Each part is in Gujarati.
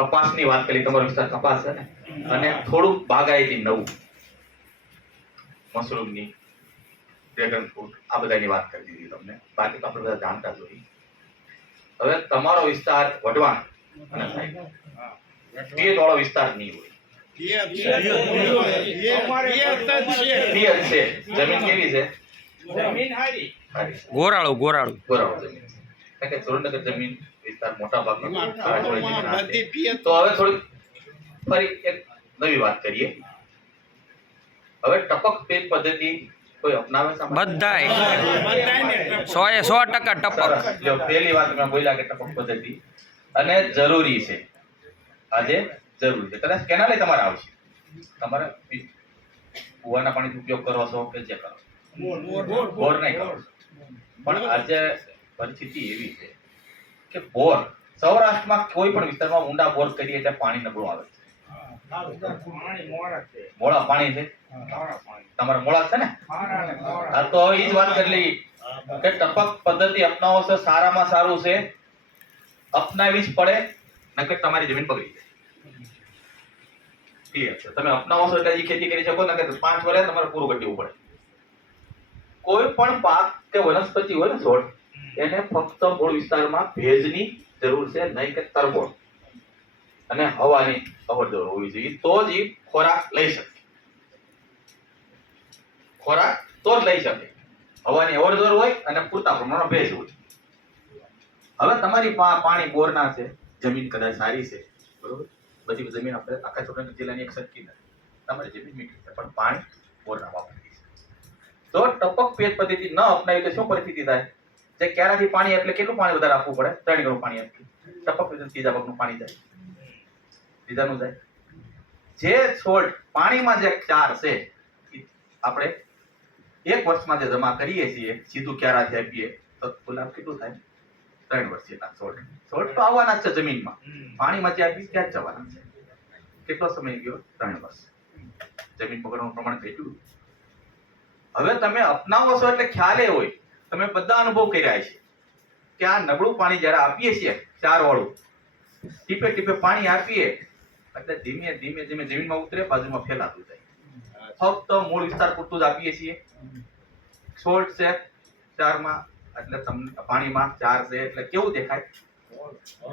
કપાસની વાત કરી તમારો વિસ્તાર કપાસ છે ને? અને થોડુંક બાગાયતી નવું મશરૂમની ડ્રેગન ફ્રૂટ આ બધાની વાત કરી દીધી તમને. બાકી તો આપણે બધા જાણતા જ હોઈએ. હવે તમારો વિસ્તાર વઢવાણ અને સાહેબ વાળો વિસ્તાર નહીં હોય. છે. જમીન કેવી છે? જમીન હારી. સારી છે. ગોરાળું ગોરાળું. જમીન કારણ કે સુરેન્દ્રનગર જમીન વિસ્તાર મોટા ભાગનો તો હવે થોડી ફરી એક નવી વાત કરીએ. હવે ટપક પે પદ્ધતિ કોઈ અપનાવે છે? બધાય. સો એ સો ટકા ટપક. જો પહેલી વાત મેં બોલ્યા કે ટપક પદ્ધતિ. અને જરૂરી છે. આજે જરૂરી છે. કદાચ કેનાલે તમારે આવશે. તમારે કુવાના પાણીનો ઉપયોગ કરો છો કે જે કરો બોર નહીં કરો પણ આજે પરિસ્થિતિ એવી છે. કે બોર. સૌરાષ્ટ્રમાં કોઈ પણ વિસ્તારમાં ઊંડા બોર કરીએ એટલે પાણી નબળું આવે છે. પાણી છે. મોડા મોળા છે ને? હા, તો હવે એ જ વાત કરી કે ટપક પદ્ધતિ અપનાવો તો સારામાં સારું છે. અપનાવી જ પડે, નકર તમારી જમીન બગડી જાય. ક્લિયર છે. તમે અપનાવો છો એટલે એ ખેતી કરી શકો, નકર પાંચ વર્ષે તમારે પૂરું કરી દેવું પડે. કોઈ પણ પાક કે વનસ્પતિ હોય ને, છોડ એને ફક્ત મૂળ વિસ્તારમાં ભેજની જરૂર છે, નહીં કે તરબોળ. અને હવાની અવરજવર હોવી જોઈએ. તો જ એ ખોરાક લઈ શકે. ખોરાક તો જ લઈ શકે. હવાની અવરજવર હોય અને પૂરતા પ્રમાણમાં ભેજ હોય. હવે તમારી પાણી બોરના છે, જમીન કદાચ સારી છે, બરોબર? બધી જમીન આપણે આખા છોટાઉદેપુર જિલ્લાની એક સરખી નથી. તમારી જમીન મીઠી છે, પણ પાણી બોરના વાપરી છે. તો ટપક પેજ પદ્ધતિ ન અપનાવી તો શું પરિસ્થિતિ થાય? જે ક્યારાથી પાણી એટલે કેટલું પાણી વધારે આપવું પડે? ત્રણ ગણું પાણી આપવું ટપક ત્રીજા ભાગનું પાણી જાય. ત્રીજાનું જાય. જે છોડ પાણીમાં જે ક્ષાર છે આપણે એક વર્ષમાં જે જમા કરીએ છીએ સીધું ક્યારાથી આપીએ તો ગુલાબ કેટલું થાય? ત્રણ વર્ષ જેટલા છોડ. છોડ તો આવવાના જ છે જમીનમાં. પાણીમાં જે આપી ત્યાં જ જવાના છે. કેટલો સમય ગયો? ત્રણ વર્ષ. જમીન પકડવાનું પ્રમાણ ઘટ્યું. હવે તમે અપનાવો છો એટલે ખ્યાલ એ હોય. તમે બધા અનુભવ કર્યા છે કે આ નબળું પાણી જ્યારે આપીએ છીએ ચાર વાળું ટીપે ટીપે પાણી આપીએ, એટલે ધીમે ધીમે ધીમે જમીનમાં ઉતરે, બાજુમાં ફેલાતું જાય. ફક્ત મૂળ વિસ્તાર પૂરતું જ આપીએ છીએ. છોડ છે ચારમાં, એટલે તમને પાણીમાં ચાર છે, એટલે કેવું દેખાય?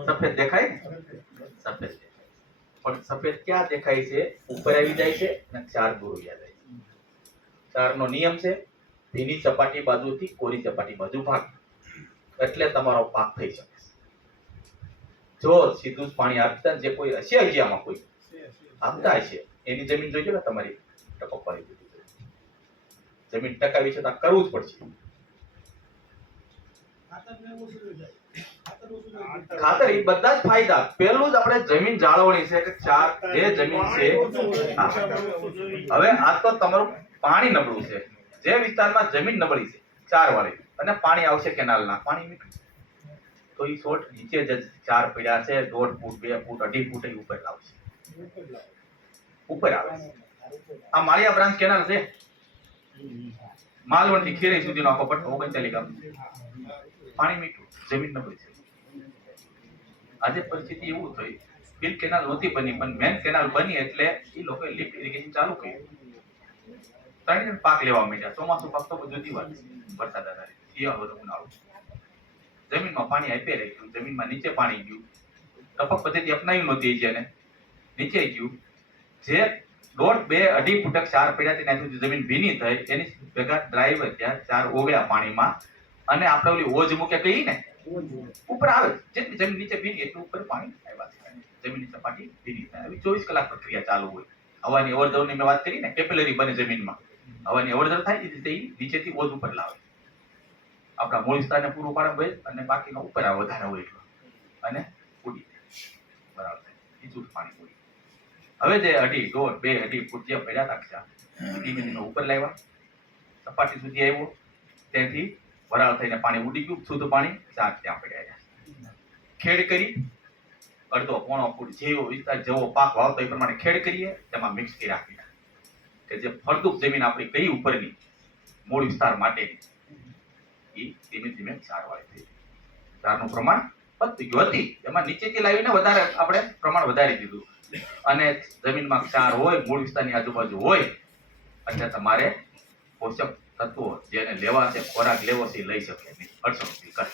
સફેદ દેખાય? સફેદ પણ સફેદ ક્યાં દેખાય છે? ઉપર આવી જાય છે અને ચાર દૂર જાય છે. ચારનો નિયમ છે ભીની સપાટી બાજુથી કોરી સપાટી બાજુ ભાગ. એટલે તમારો પાક થઈ શકે. જો સીધું પાણી આપતા જે કોઈ હશે અજિયામાં કોઈ, આપતા હશે. એની જમીન જોઈજો ને તમારી. ટપકવાની દીધી જમીન. ટકાવી છે તો કરવું જ પડશે. ખાતર એ બધા જ ફાયદા. પહેલું જ આપણે જમીન જાળવણી છે કે ચાર જે જમીન છે હવે આ તો તમારું પાણી નબળું છે. જે વિસ્તારમાં જમીન નબળી છે, ચાર વાળી અને પાણી આવશે કેનાલના. પાણી મીઠું તો એ શોર્ટ નીચે જ ચાર પડ્યા છે, દોઢ ફૂટ, બે ફૂટ, અઢી ફૂટ એ ઉપર લાવશે. ઉપર આવે આ માળિયા બ્રાન્ચ કેનાલ છે? માલવણથી ખેરી સુધીનો આખો પટ્ટો, ઓગણચાલીસ ગામ. પાણી મીઠું, જમીન નબળી છે. આજે પરિસ્થિતિ એવું થઈ, બિલ કેનાલ નહોતી બની, પણ મેન કેનાલ બની એટલે એ લોકોએ લિફ્ટ ઇરિગેશન ચાલુ કર્યું. ત્રણ ત્રણ પાક લેવા માંડ્યા. ચોમાસું પાક તો જુદી વાત વરસાદ આધારિત. શિયાળો બધું ઉનાળો જમીનમાં પાણી આપી રહ્યું જમીનમાં નીચે પાણી ગયું. ટપક પદ્ધતિ અપનાવી નહોતી જેને નીચે ગયું. જે દોઢ બે અઢી ફૂટક ચાર પડ્યા ત્યાં સુધી જમીન ભીની થઈ. એની ભેગા ડ્રાઈવર ત્યાં ચાર ઓગળ્યા પાણીમાં. અને આપણે ઓલી ઓજ મૂકે કહી ને? ઉપર આવે. જેટલી જમીન નીચે ભીની એટલું ઉપર પાણી આવ્યા જમીનની સપાટી ભીની થાય. ચોવીસ કલાક પ્રક્રિયા ચાલુ હોય. હવાની અવર જવરની મેં વાત કરી ને કેપિલરી બને જમીનમાં. હવાની અવરજર થાય, એ રીતે નીચેથી ઓજ ઉપર લાવે. આપણા મૂળ વિસ્તારને પૂરું પાડે હોય અને બાકીનો ઉપર આવે, વધારે હોય એટલો. અને ઉડી બરાબર થાય બીજું જ પાણી ઉડી હવે જે અઢી, દોઢ, બે અઢી ફૂટ જે પડ્યા રાખશા ધીમે ધીમે ઉપર લાવ્યા. સપાટી સુધી આવ્યો. ત્યાંથી વરાળ થઈને પાણી ઉડી ગયું. શુદ્ધ પાણી ચાર ત્યાં પડ્યા. ખેડ કરી, અડધો પોણો ફૂટ જેવો વિસ્તાર, જેવો પાક વાવતો એ પ્રમાણે ખેડ કરીએ, તેમાં મિક્સ કરી રાખી કે જે ફળદ્રુપ જમીન આપણી કઈ ઉપરની મૂળ વિસ્તાર માટેની એ ધીમે ધીમે ક્ષારવાળી થઈ ક્ષારનું પ્રમાણ વધતું ગયું હતી. એમાં નીચેથી લાવીને વધારે આપણે પ્રમાણ વધારી દીધું. અને જમીનમાં ક્ષાર હોય, મૂળ વિસ્તારની આજુબાજુ હોય, એટલે તમારે પોષક તત્વો જેને લેવા છે ખોરાક લેવો છે લઈ શકે નહીં. અડચણથી કરે.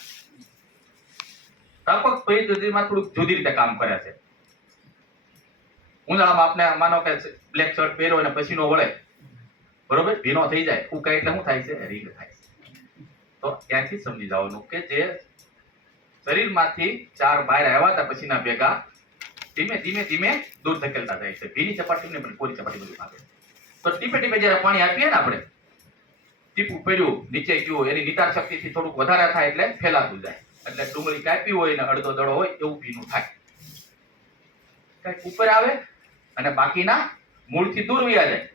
ટપક પદ્ધતિમાં થોડુંક જુદી રીતે કામ કરે છે. ઉનાળામાં આપને માનો કે બ્લેક શર્ટ પહેરો અને પસીનો વળે. બરોબર? ભીનો થઈ જાય. ફૂંકાય એટલે શું થાય છે? રીંગ થાય છે. તો ત્યાંથી સમજી જવાનું કે જે શરીરમાંથી ચાર બહાર આવ્યા હતા પછીના ભેગા, ધીમે ધીમે ધીમે દૂર ધકેલતા જાય છે. ભીની ચપાટીને પણ કોરી ચપાટી બધું ભાગે. તો ટીપે ટીપે જ્યારે પાણી આપીએ ને આપણે, ટીપું પડ્યું નીચે ગયું, એની નિતાર શક્તિથી થોડુંક વધારે થાય એટલે ફેલાતું જાય. એટલે ડુંગળી કાપી હોય ને અડધો દડો હોય એવું ભીનું થાય. કંઈક ઉપર આવે અને બાકીના મૂળથી દૂર વ્યા જાય.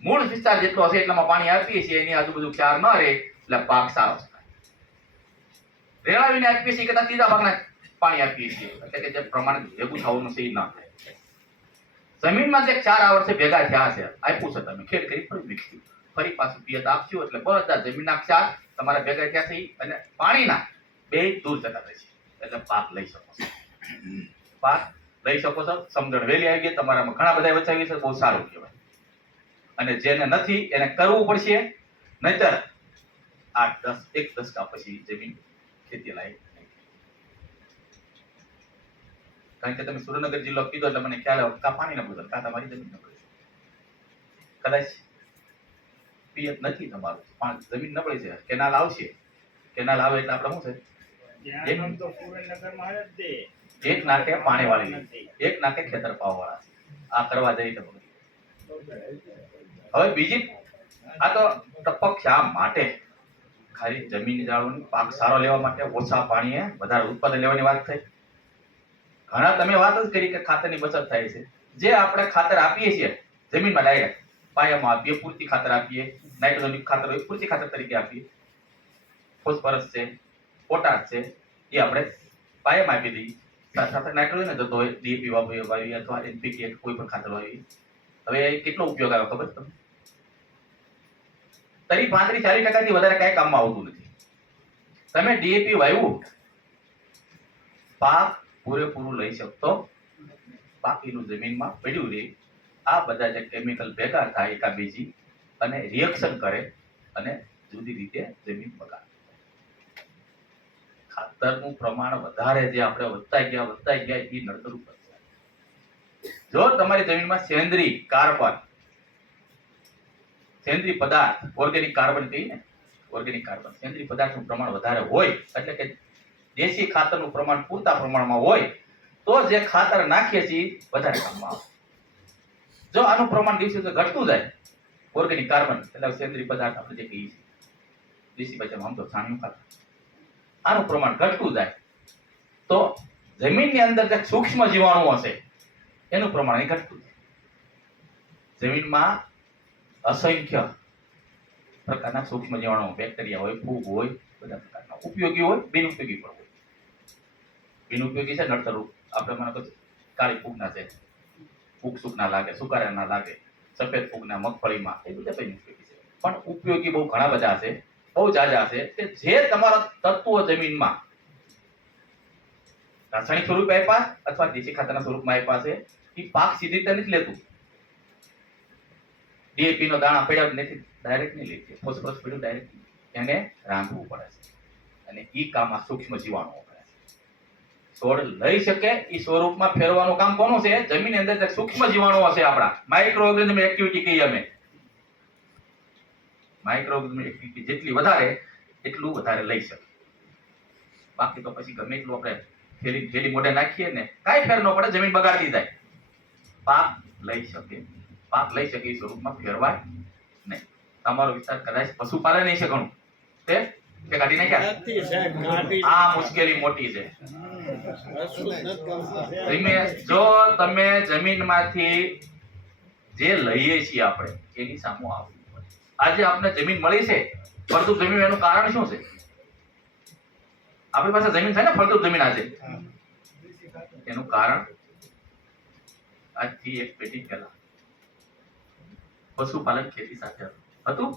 મૂળ વિસ્તાર જેટલો હશે એટલામાં પાણી આપીએ છીએ, એની આજુબાજુ ક્ષાર ન રહે, એટલે પાક સારો રેળાવીને આપીએ છીએ કદાચ ત્રીજા ભાગના પાણી આપીએ છીએ. એટલે કે જે પ્રમાણે ભેગું થવાનું છે એ ન થાય. જમીનમાં જે ક્ષાર આ ભેગા થયા છે. આપ્યું છે તમે. ખેડ કરી ફરી મીઠું ફરી પાછું પિયત આપશું એટલે બધા જમીનના ક્ષાર તમારા ભેગા થયા છે અને પાણીના બે દૂર જતા રહેશે એટલે પાક લઈ શકો પાક લઈ શકો છો. સમજણ વહેલી આવી ગઈ. તમારામાં ઘણા બધા વચાવી છે. બહુ સારું કહેવાય. અને જેને નથી, એને કરવું પડશે. નહીતર આ દસ, એક દસકા પછી જમીન ખેતી લાયક કારણ કે તમે સુરેન્દ્રનગર જિલ્લો કીધો એટલે મને ખ્યાલ આવ્યો કા પાણી ન કા તમારી જમીન નબળી છે? કદાચ પિયત નથી તમારું. પણ જમીન નબળી છે. કેનાલ આવશે. કેનાલ આવે એટલે આપણે શું છે. એક નાકે પાણી વાળી એક નાકે ખેતર પાવવાળા. આ કરવા જઈ તો હવે બીજી, આ તો ટપક શા માટે? ખાલી જમીન જાળવણી, પાક સારો લેવા માટે, ઓછા પાણીએ વધારે ઉત્પાદન લેવાની વાત થઈ. ઘણા તમે વાત જ કરી કે ખાતરની બચત થાય છે. જે આપણે ખાતર આપીએ છીએ, જમીનમાં ડાયરેક્ટ પાયામાં આપીએ, પૂરતી ખાતર આપીએ નાઇટ્રોજનિક ખાતર હોય, પૂરતી ખાતર તરીકે આપીએ. ફોસ્ફરસ છે, પોટાશ છે, એ આપણે પાયામાં આપી દઈએ. સાથે નાઇટ્રોજન જતો હોય ડીએપી વાવી વાવીએ અથવા એનપીકે કોઈ પણ ખાતર વાવી હવે કેટલો ઉપયોગ આવે ખબર તમને? તરી પાંત્રીસ ચાલીસ ટકાથી વધારે કાંઈ કામમાં આવતું નથી. તમે ડીએપી વાવ્યું પાક પૂરેપૂરું લઈ શકતો બાકીનું જમીનમાં પડ્યું રહે. આ બધા જે કેમિકલ ભેગા થાય એકાબીજી અને રિએક્શન કરે અને જુદી રીતે જમીન બગાડે. ખાતરનું પ્રમાણ વધારે જે આપણે વધતા ગયા વધતા ગયા એ નડતરું પડશે જો તમારી જમીનમાં સેન્દ્રી કાર્બન સેન્દ્રી પદાર્થ ઓર્ગેનિક કાર્બન કહીએ ને ઓર્ગેનિક કાર્બન સેન્દ્રી પદાર્થનું પ્રમાણ વધારે હોય, એટલે કે દેશી ખાતરનું પ્રમાણ પૂરતા પ્રમાણમાં હોય, તો જે ખાતર નાખીએ છીએ વધારે કામમાં આવે. જો આનું પ્રમાણ દિવસે ઘટતું જાય ઓર્ગેનિક કાર્બન, એટલે સેન્દ્રીય પદાર્થ આપણે જે કહીએ છીએ, દેશી ભાષામાં આમ તો છાણિયું ખાતર. આનું પ્રમાણ ઘટતું જાય. તો જમીનની અંદર જે સૂક્ષ્મ જીવાણુઓ હશે, એનું પ્રમાણ ઘટતું જાય. જમીનમાં અસંખ્ય પ્રકારના સૂક્ષ્મ જીવાણુઓ, બેક્ટેરિયા હોય, ફૂગ હોય, બધા પ્રકારના ઉપયોગી હોય, બિનઉપયોગી પણ હોય. બિનઉપયોગી છે, નડતરું આપણે મને કહું કાળી ફૂગના છે, ફૂગ સૂક ના લાગે સુકારા ના લાગે, સફેદ ફૂગના મગફળીમાં, એ બધા બિનઉપયોગી છે. પણ ઉપયોગી બહુ ઘણા બધા છે. બહુ જાજા છે. કે જે તમારા તત્વો જમીનમાં રાસાયણિક સ્વરૂપે આપ્યા અથવા દેશી ખાતરના સ્વરૂપમાં આપ્યા છે, એ પાક સીધી રીતે નથી લેતું. ડીએપી નો દાણા પડ્યા નથી ડાયરેક્ટ નહીં લેતી. ફોસ્ફરસ પડ્યું ડાયરેક્ટ એને રાંધવું પડે છે. અને ઈ કામ આ સૂક્ષ્મ જીવાણુઓ કરે છે. છોડ લઈ શકે એ સ્વરૂપમાં ફેરવાનું કામ કોનું છે? જમીન અંદર સૂક્ષ્મ જીવાણુઓ છે આપણા. માઇક્રો ઓર્ગેનિઝમ એક્ટિવિટી કહીએ અમે. માઇક્રો એક્ટિવિટી જેટલી વધારે એટલું વધારે લઈ શકે. બાકી તો પછી ગમે એટલું આપણે થેલી થેલી મોઢે નાખીએ ને કાંઈ ફેર ન પડે જમીન બગાડતી જાય. પાક લઈ શકે. પાક લઈ શકે એ સ્વરૂપમાં ફેરવાય નહીં. તમારો વિસ્તાર કદાચ પશુપાલન છે ઘણું. તે કે કાઢી નાખ્યા. આ મુશ્કેલી મોટી છે. તમે જો તમે જમીનમાંથી જે લઈએ છીએ આપણે એની સામે પડે આજે આપને જમીન મળી છે, ફળદ્રુપ જમીન એનું કારણ શું છે? આપણી પાસે જમીન છે ને, ફળદ્રુપ જમીન આજે. એનું કારણ? આજથી એક પેટી પહેલા. પશુપાલન ખેતી સાથે હતું.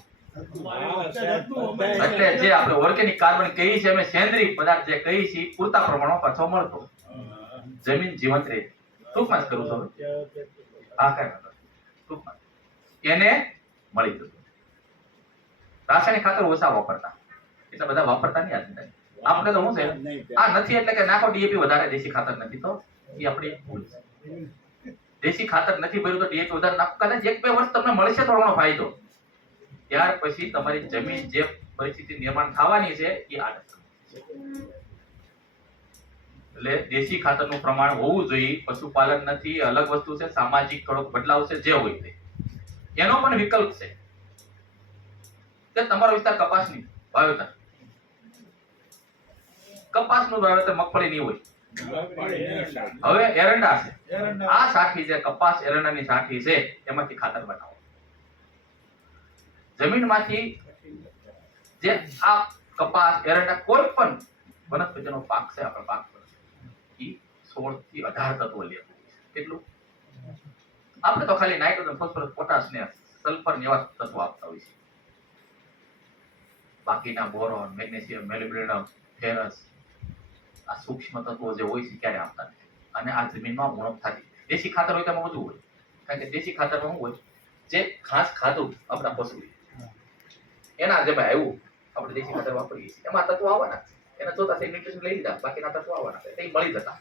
એટલે જે આપણે ઓર્ગેનિક કાર્બન કહીએ છીએ, અમે સેન્દ્રિય પદાર્થ જે કહીએ છીએ પૂરતા પ્રમાણમાં પાછો મળતો. જમીન જીવંત રહે. ટૂંકમાં જ કરું છું. હા, કઈ ટૂંકમાં એને મળી જતું. રાસાયણિક ખાતર ઓછા વાપરતા. એટલે બધા વાપરતા નહીં આજની તારીખે. આપણે તો શું છે? આ નથી એટલે કે નાખો ડીએપી વધારે દેશી ખાતર નથી તો એ આપણી ભૂલ છે. દેશી ખાતર નથી ભર્યું તો ડીએપી વધારે નાખો. કદાચ એક બે વર્ષ તમને મળશે થોડો ઘણો ફાયદો. ત્યાર પછી તમારી જમીન જે પરિસ્થિતિ નિર્માણ થવાની છે એ આડત એટલે દેશી ખાતરનું પ્રમાણ હોવું જોઈએ. પશુપાલન નથી અલગ વસ્તુ છે. સામાજિક થોડોક બદલાવ છે જે હોય તે. એનો પણ વિકલ્પ છે. કે તમારો વિસ્તાર કપાસની વાવેતર. કપાસનું વાવેતર મગફળી નહીં હોય. હવે એરંડા છે. આ સાખી છે કપાસ એરંડાની સાખી છે એમાંથી ખાતર બનાવો. જમીનમાંથી જે આ કપાસ એરંડા કોઈ પણ વનસ્પતિનો પાક છે આપણે પાક એ સોળથી અઢાર તત્વો લે. કેટલું? આપણે તો ખાલી નાઇટ્રોજન ફોસ્ફરસ પોટાશ ને સલ્ફર ને એવા તત્વો આપતા હોય છે બાકીના બોરોન મેગ્નેશિયમ મેલિબ્રેનમ ફેરસ આ સૂક્ષ્મ તત્વો જે હોય છે ક્યારે આપતા નથી. અને આ જમીનમાં ઉણપ થતી દેશી ખાતર હોય તેમાં વધુ હોય. કારણ કે દેશી ખાતરમાં શું હોય? જે ઘાસ ખાધું આપણા પશુ એના જે ભાઈ આવ્યું આપણે દેશી ખાતર વાપરીએ છીએ. એમાં તત્વો આવવાના એના જોતા છે ન્યુટ્રિશન લઈ લીધા. બાકીના તત્વો આવવાના છે. તે મળી જતા.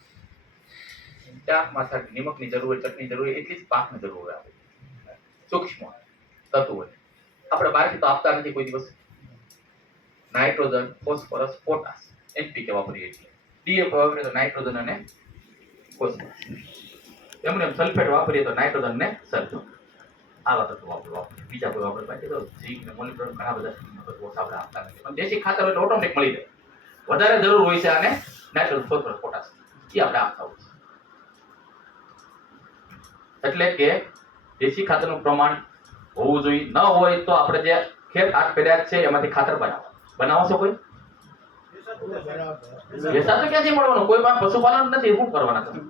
ચા માથા નિમકની જરૂર હોય, ચટણી જરૂર હોય, એટલી જ પાકની જરૂર હોય આપણે. સૂક્ષ્મ તત્વો હોય આપણે બહારથી તો આપતા નથી કોઈ દિવસ. Nitrogen, phosphorus, potash. એનપીકે વાપરીએ છીએ. ડીએફ વાપરીએ તો નાઇટ્રોજન અને ફોસ્ફરસ. એમને એમ સલ્ફેટ વાપરીએ તો નાઇટ્રોજન ને સલ્ફર. આવા તત્વો વાપરવા બીજા કોઈ વાપરવા બાકી તો ઝીંક ને મોલિબ્ડેનમ ઘણા બધા તત્વો આપણે આપતા નથી. પણ દેશી ખાતર એટલે ઓટોમેટિક મળી જાય વધારે જરૂર હોય છે અને નાઇટ્રોજન, ફોસ્ફરસ, પોટાશ. એ આપણે આપતા હોય છે એટલે કે દેશી ખાતરનું પ્રમાણ હોવું જોઈએ. ન હોય તો આપણે જે ખેત હાથ પહેર્યા છે, એમાંથી ખાતર બનાવો. બનાવો છો કોઈ? તો ક્યાંથી મળવાનું? કોઈ પશુપાલન નથી, શું કરવાના તમે?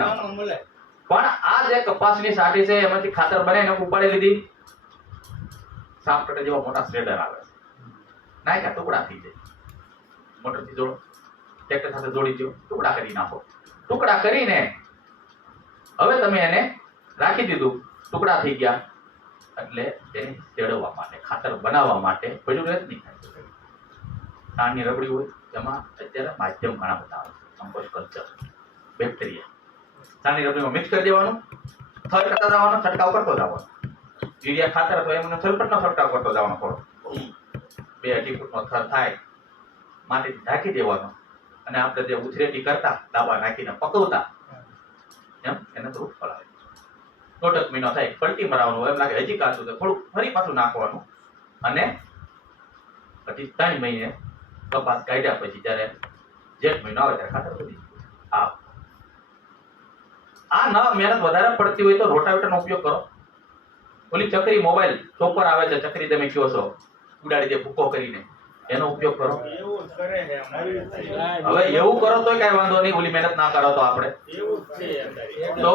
ના. પણ આ જે કપાસની સાટી છે, એમાંથી ખાતર બને ઉપાડી લીધી. સાફ કટર જેવા મોટા શ્રેડર આવે છે. નાખ્યા ટુકડા થઈ જાય. મોટરથી જોડો. ટ્રેક્ટર સાથે જોડી દો ટુકડા કરી નાખો. ટુકડા કરીને હવે તમે એને રાખી દીધું. ટુકડા થઈ ગયા. એટલે તેને તેડવવા માટે, ખાતર બનાવવા માટે જરૂરિયાત નહીં થાય. તાણની રબડી હોય, એમાં અત્યારે માધ્યમ ઘણા બધા આવે છે. Compost culture, bacteria. તાણની રબડીમાં મિક્સ કરી દેવાનું. થર કરતા જવાનો છંટકાવ કરતો જવાનો યુરિયા, ખાતર, તો એમને સલ્ફરનો છંટકાવ કરતો જવાનો થોડો બે અઢી ફૂટનો થર થાય માટી ઢાંકી દેવાનો. અને આપણે જે ઉછરેટી કરતા દાબા નાખીને પકવતા, એમ એને થોડું ફળાવે દોઢક મહિનો થાય, પલટી મરાવવાનું એમ લાગે. હજી કાચું તો થોડું ફરી પાછું નાખવાનું. અને પછી ત્રણ મહિને કપાસ કાઢ્યા પછી જ્યારે જેઠ મહિનો આવે ત્યારે ખાતર બધી આ આ ન મહેનત વધારે પડતી હોય તો રોટાવેટરનો ઉપયોગ કરો. ઓલી ચકરી મોબાઈલ ચોપર આવે છે ચકરી તમે કયો છો. ઉડાડી દે ભૂકો કરીને. એનો ઉપયોગ કરો. જ હવે એવું કરો તો કઈ વાંધો નહીં ઓલી મહેનત ના કરો તો આપણે. એવું જ છે અંદર. તો?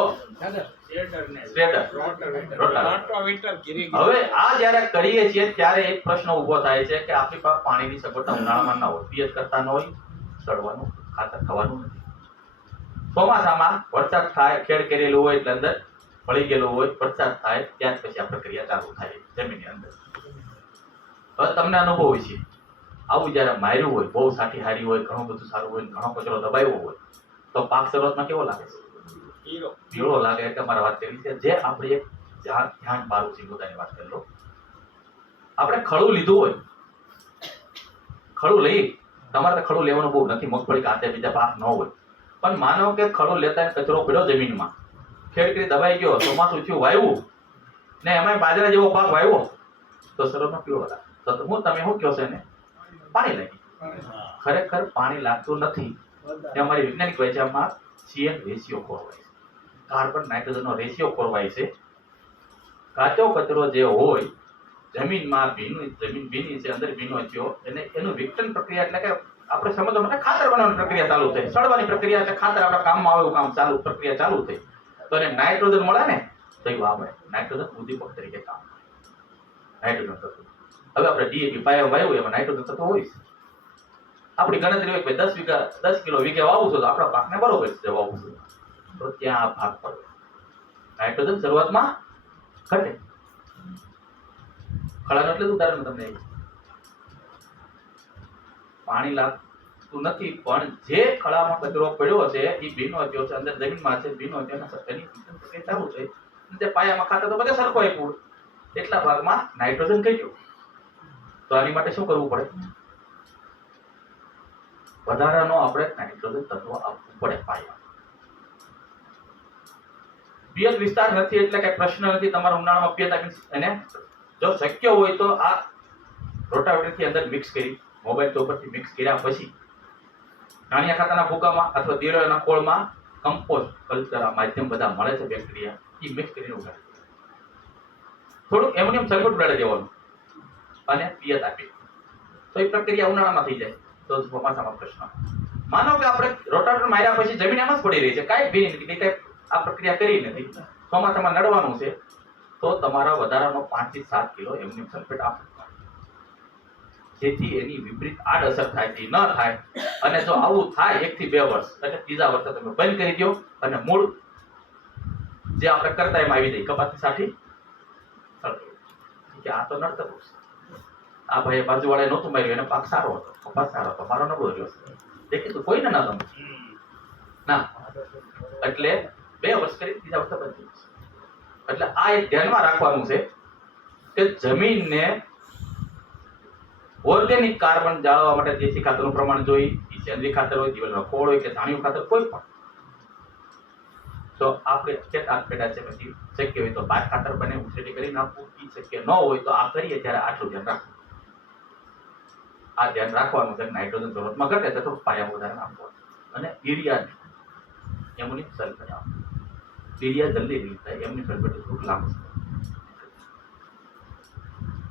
હવે આ જ્યારે કરીએ છીએ ત્યારે એક પ્રશ્ન ઊભો થાય છે કે આપણી પાસે પાણીની સગવડતા ઉનાળામાં ના હોય. પિયત કરતા ન હોય સડવાનું ખાતર થવાનું નથી. ચોમાસામાં વરસાદ થાય ખેડ કરેલું હોય એટલે અંદર ફળી ગયેલું હોય વરસાદ થાય ત્યાર પછી આ પ્રક્રિયા ચાલુ થાય જમીનની અંદર. હવે તમને અનુભવ હોય છે. આવું જ્યારે માર્યું હોય બહુ સાથી હારી હોય ઘણું બધું સારું હોય ઘણો કચરો દબાવ્યો હોય તો પાક શરૂઆતમાં કેવો લાગે છે? પીળો. લાગે એટલે મારે વાત કરી છે. જે આપણે એક ધ્યાન ધ્યાન છે મુદ્દાની વાત કરી લો. આપણે ખડું લીધું હોય ખડું લઈ તમારે તો ખડું લેવાનું બહુ નથી મગફળી કાંતે બીજા પાક ન હોય. પણ માનો કે ખડું લેતા કચરો પડ્યો જમીનમાં. ખેડકરી દબાઈ ગયો ચોમાસું થયું વાવ્યું ને એમાં બાજરા જેવો પાક વાવ્યો તો શરૂઆતમાં પીળો લાગે. તો હું તમે શું કહો છો એને? પાણી લાગી ખરેખર પાણી લાગતું નથી. એ અમારી વૈજ્ઞાનિક વ્યાખ્યામાં સીએન રેશિયો ખોરવાય છે. કાર્બન નાઇટ્રોજનનો રેશિયો ખોરવાય છે. કાચો કચરો જે હોય, જમીનમાં ભીનું જમીન ભીની છે, અંદર ભીનો થયો એને એનું વિઘટન પ્રક્રિયા એટલે કે આપણે સમજવા માટે ખાતર બનાવવાની પ્રક્રિયા ચાલુ થઈ. સડવાની પ્રક્રિયા એટલે ખાતર આપણા કામમાં આવે કામ ચાલુ, પ્રક્રિયા ચાલુ થઈ. તો એને નાઇટ્રોજન મળે ને, તો એ નાઇટ્રોજન ઉદ્દીપક તરીકે કામ નાઇટ્રોજન તત્વ. હવે આપણે ડીએપી પાયા વાવ્યું એમાં નાઇટ્રોજન તત્વ હોય. આપણી ગણતરી હોય કે દસ વીઘા, દસ કિલો વીઘે વાવું છું તો આપણા પાકને બરોબર છે વાવું છું. તો ત્યાં આ ભાગ પડે. નાઇટ્રોજન શરૂઆતમાં ઘટે. ખળાનું એટલે ઉદાહરણ તમને પાણી લાગતું નથી, પણ જે ખળામાં કચરો પડ્યો છે, એ ભીનો થયો છે, અંદર જમીનમાં છે ભીનો થયો એના ચાલુ છે. તે પાયામાં ખાતર તો બધે સરખો આપ્યું. એટલા ભાગમાં નાઇટ્રોજન ઘટ્યું. તો આની માટે શું કરવું પડે? વધારાનો આપણે નાઇટ્રોજન તત્વ આપવું પડે પાયા. પિયત વિસ્તાર નથી એટલે કે પ્રશ્ન નથી, તમારા ઉનાળામાં પિયત આપી એને જો શક્ય હોય તો આ રોટાવેટરથી અંદર મિક્સ કરી મોબાઈલ તો ઉપરથી મિક્સ કર્યા પછી નાણિયા ખાતાના ભૂકામાં અથવા દીરોના કોળમાં કમ્પોસ્ટ કલ્ચર માધ્યમ બધા મળે છે બેક્ટેરિયા એ મિક્સ કરીને ઉગાડી થોડું એમોનિયમ સલ્ફેટ ઉડાડી દેવાનું. અને પિયત આપે. તો એ પ્રક્રિયા ઉનાળામાં થઈ જાય. તો ચોમાસામાં પ્રશ્ન. માનો કે આપણે રોટાટર માર્યા પછી જમીન એમ જ પડી રહી છે. કાંઈ ભી નથી કંઈ આ પ્રક્રિયા કરી નથી. ચોમાસામાં નડવાનું છે. તો તમારા વધારાનો પાંચથી સાત કિલો એમની સલ્ફેટ આપો. જેથી એની વિપરીત આડઅસર થાય તે ન થાય. અને જો આવું થાય, એક થી બે વર્ષ, એટલે ત્રીજા વર્ષે તમે બંધ કરી દો. અને મૂળ જે આપણે કરતા એમાં આવી જાય, કપાસની સાઠી. આ તો નડતર છે. આ ભાઈ બાજુવાળાએ નહોતું માર્યું, એને પાક સારો હતો. કપાસ સારો હતો. મારો નબળો રહ્યો તે કીધું કોઈને ના ગમે. ના. એટલે બે વર્ષ કરી ત્રીજા વર્ષે બંધ એટલે આ એક ધ્યાનમાં રાખવાનું છે કે જમીનને ઓર્ગેનિક કાર્બન જાળવવા માટે દેશી ખાતરનું પ્રમાણ જોઈ સેન્દ્રીય ખાતર હોય દિવેલનો ખોળ હોય કે ધાણિયું ખાતર, કોઈ પણ. તો આપણે ખેત પેટા છે, પછી શક્ય હોય તો બાર ખાતર બને, ઉછેરી કરી નાખવું ઈ શક્ય ન હોય તો આ કરીએ ત્યારે આટલું ધ્યાન રાખવું. આ ધ્યાન રાખવાનું છે નાઇટ્રોજન જરૂરતમાં ઘટે છે તો પાયા વધારે નાખવાનું અને યુરિયા એમની સલ્ફેટ આપવું યુરિયા જલ્દી રિલીઝ થાય, એમની સલ્ફેટ થોડુંક લાંબુ.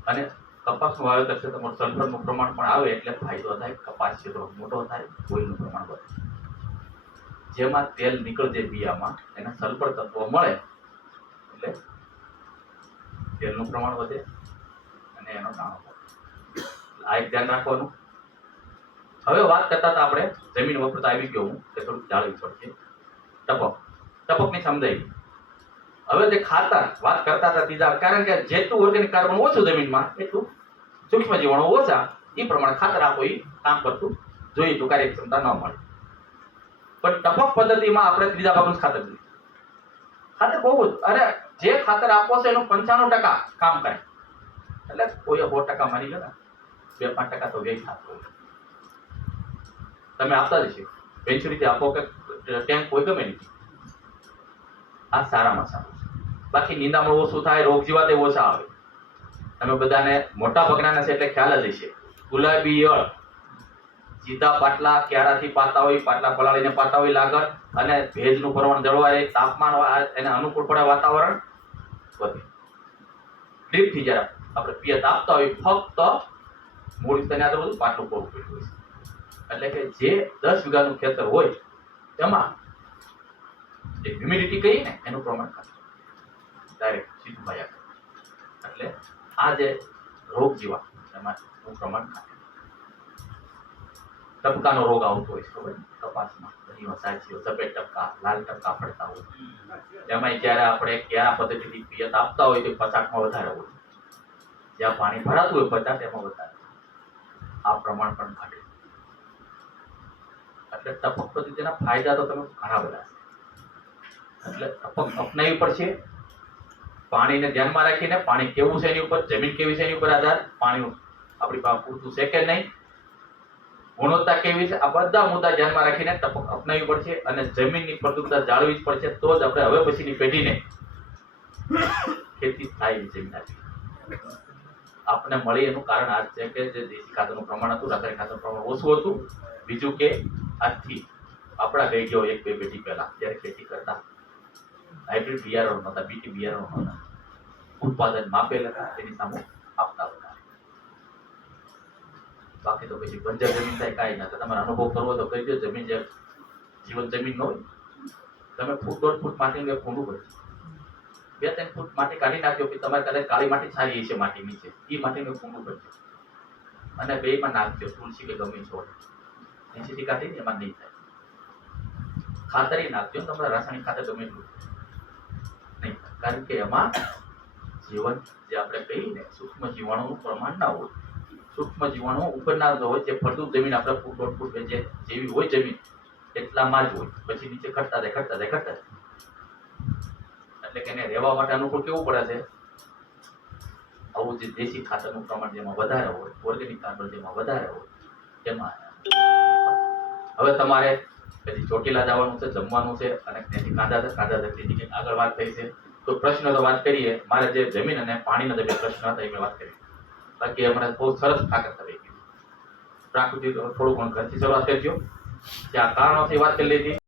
અને કપાસનું વાવેતર છે, તમારું સલ્ફરનું પ્રમાણ પણ આવે એટલે ફાયદો થાય, કપાસ છે થોડો મોટો થાય ઓઇલનું પ્રમાણ વધે. જેમાં તેલ નીકળશે બિયામાં એને સલ્ફર તત્વ મળે, એટલે તેલનું પ્રમાણ વધે અને એનો દાણો આ એક ધ્યાન રાખવાનું. હવે વાત કરતા હતા આપણે જમીન વપરાતા આવી ગયો હું, કે થોડુંક જાળવી પડશે. ટપક. ટપકની સમજાઈ હવે જે ખાતર વાત કરતા હતા ત્રીજા કારણ કે જેટલું ઓર્ગેનિક કાર્બન ઓછું જમીનમાં, એટલું સૂક્ષ્મ જીવાણુ ઓછા એ પ્રમાણે ખાતર આપો એ કામ કરતું જોઈએ તો કાર્યક્ષમતા ન મળે. પણ ટપક પદ્ધતિમાં આપણે ત્રીજા ભાગનું ખાતર જોઈએ. ખાતર બહુ જ, અરે જે ખાતર આપો છો એનું પંચાણું ટકા કામ કરે. એટલે કોઈ સો ટકા મારી ગયો ને. બે પાંચ ટકા તો વ્યય થતો હોય. તમે આપતા જ છે આપો કે ટેન્ક કોઈ ગમે નહીં. આ સારામાં સારું છે. બાકી નિંદામણ ઓછું થાય રોગ જીવાત ઓછા આવે. તમે બધાને મોટા ભાગના છે એટલે ખ્યાલ જ હશે. ગુલાબી યળ. સીધા પાટલા ક્યારાથી પાતા હોય પાટલા પલાળીને પાતા હોય લાગર અને ભેજનું પ્રમાણ જળવાય રહે, તાપમાન એને અનુકૂળ પડે વાતાવરણ વધે. ડ્રીપથી જરા આપણે પિયત આપતા હોય ફક્ત મૂળ વિસ્તારની બધું પાટલું પૂરું પડ્યું છે. એટલે કે જે દસ વીઘાનું ખેતર હોય, તેમાં જે હ્યુમિડિટી કહીએ ને, એનું પ્રમાણ ડાયરેક્ટ સીધું ભાયા એટલે આ જે રોગ જીવા એમાં એનું પ્રમાણ ટપકાનો રોગ આવતો હોય છે, ખબર? કપાસમાં. ઘણી સાચીઓ સફેદ ટપકા, લાલ ટપકા પડતા હોય. એમાં જ્યારે આપણે ક્યાં પદ્ધતિથી પિયત આપતા હોય તો પચાસમાં વધારે હોય. જ્યાં પાણી ભરાતું હોય પચાસ, એમાં વધારે. આ પ્રમાણ પણ ઘટે. એટલે ટપક પદ્ધતિના ફાયદા તો તમે ઘણા બધા છે. એટલે ટપક અપનાવી પડશે પાણીને ધ્યાનમાં રાખીને પાણી કેવું છે એની ઉપર, જમીન કેવી છે એની ઉપર આધાર પાણી આપણી પાસે પૂરતું છે કે નહીં? ગુણવત્તા કેવી છે? આ બધા મુદ્દા ધ્યાનમાં રાખીને ટપક અપનાવી પડશે અને જમીનની ફળદ્રુપતા જાળવી જ પડશે. તો જ આપણે હવે પછીની પેઢીને ખેતી થાય જમીન આપી. આપણને મળી એનું કારણ આ છે કે જે દેશી ખાતરનું પ્રમાણ હતું, રાસાયણિક ખાતરનું પ્રમાણ ઓછું હતું. બીજું કે આજથી આપણા ગયો એક બે પેઢી પહેલા જ્યારે ખેતી કરતા, હાઇબ્રિડ બિયારણો હતા બીટી બિયારણો હતા ઉત્પાદન માપેલ હતા, તેની સામે આપતા હતા. બાકી તો પછી બંજર જમીન થાય કાંઈ ના તમારે અનુભવ કરવો તો કહી દો જમીન જે જીવન જમીન ન હોય. તમે ફૂટ દોઢ ફૂટ માટી એક પડશે બે ત્રણ ફૂટ માટી કાઢી નાખજો કે તમારે કદાચ કાળી માટી સારી છે માટી નીચે એ માટીનું એક કરજો. અને બેમાં નાખજો તુલસી કે ગમે છોડ નીચેથી કાઢીને એમાં નહીં થાય. ખાતર નાખજો. તમારે રાસાયણિક ખાતર ગમે એટલું નહીં કારણ કે એમાં જીવન જે આપણે કહીએ ને, સૂક્ષ્મ જીવાણુનું પ્રમાણ ના હોય. સૂક્ષ્મ જીવાણુ ઉપરના હોય, જે ફળદ્રુપ જમીન આપણે ફૂટ દોઢ ફૂટ, જે જેવી હોય જમીન, એટલામાં જ હોય. પછી નીચે ઘટતા જાય ઘટતા જાય ઘટતા જાય એટલે કે એને રહેવા માટે અનુકૂળ કેવું પડે છે? આવું જે દેશી ખાતરનું પ્રમાણ જેમાં વધારે હોય ઓર્ગેનિક ખાતર જેમાં વધારે હોય, તેમાં હવે તમારે પછી ચોટીલા જવાનું છે, જમવાનું છે અને ત્યાંથી કાંદા તકની જગ્યાએ આગળ વાત થઈ છે. તો પ્રશ્ન તો વાત કરીએ. મારે જે જમીન અને પાણીના જે પ્રશ્ન હતા એ વાત કરી. બાકી હમણાં બહુ સરસ તાકાત થઈ ગઈ પ્રાકૃતિક થોડું ઘણું ઘરથી શરૂઆત કરજો. ત્યાં કારણોથી વાત કરી લીધી.